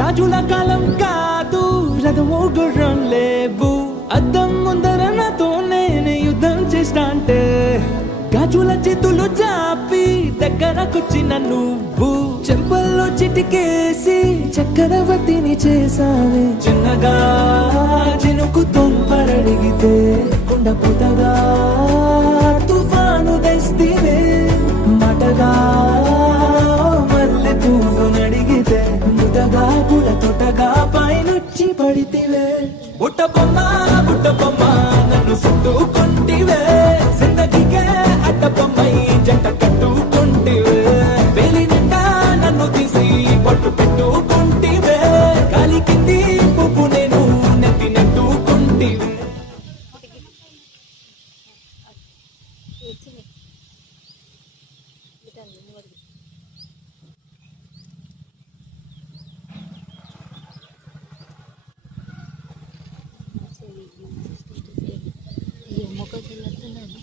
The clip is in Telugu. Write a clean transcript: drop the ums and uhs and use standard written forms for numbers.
రాజుల కాలం కాదు రథము గుర్రం లేవు అద్దం ముందర నాతో నేను యుద్ధం చేస్తా అంటే గాజుల చేతులు చాపి దగ్గరకొచ్చిన నువ్వు చెంపల్లో చిటికేసి చక్రవర్తిని చేసావే చిన్నగా చినుకు తుంపరడిగితే కుండ పుటగా తుఫాను తెస్తివే మటగా మల్లె పువ్వు నడిగితే ముటగా పుల తొటగా పైనుచ్చి పడితివే బుట్ట బొమ్మ నన్ను చుట్టుకుంటివే జిందగీకే అడ్డ బొమ్మై జంట కట్టుకుంటివే వేలి నిండా నన్ను తీసి పట్టు పెట్టుకుంటివే గాలి కింది పువ్వు నేను నెత్తి నెట్టుకుంటివే మొక్క చెల్లుతున్నాను